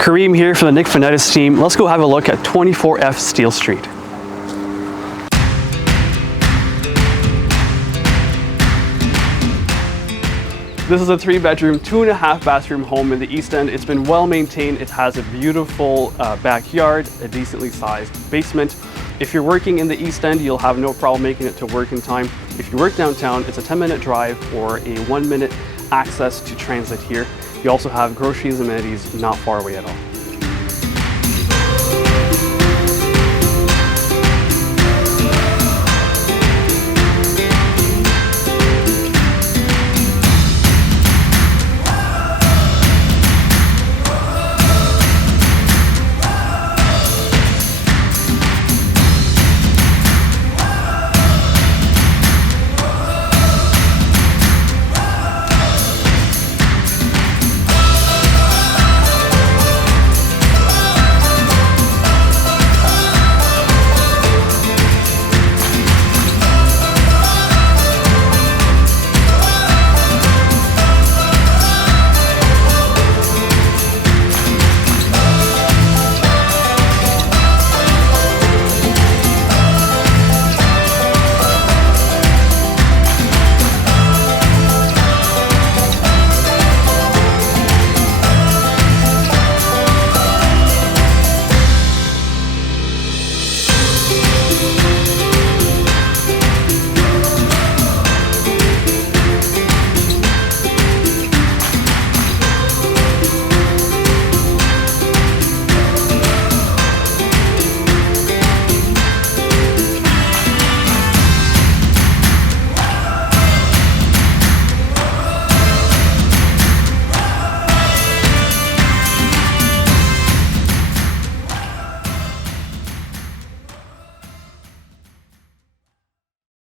Kareem here from the Fundytus team. Let's go have a look at 24F Steele Street. This is a 3-bedroom, 2.5 bathroom home in the East End. It's been well maintained. It has a beautiful backyard, a decently sized basement. If you're working in the East End, you'll have no problem making it to work in time. If you work downtown, it's a 10-minute drive or a 1-minute access to transit here. You also have groceries and amenities not far away at all.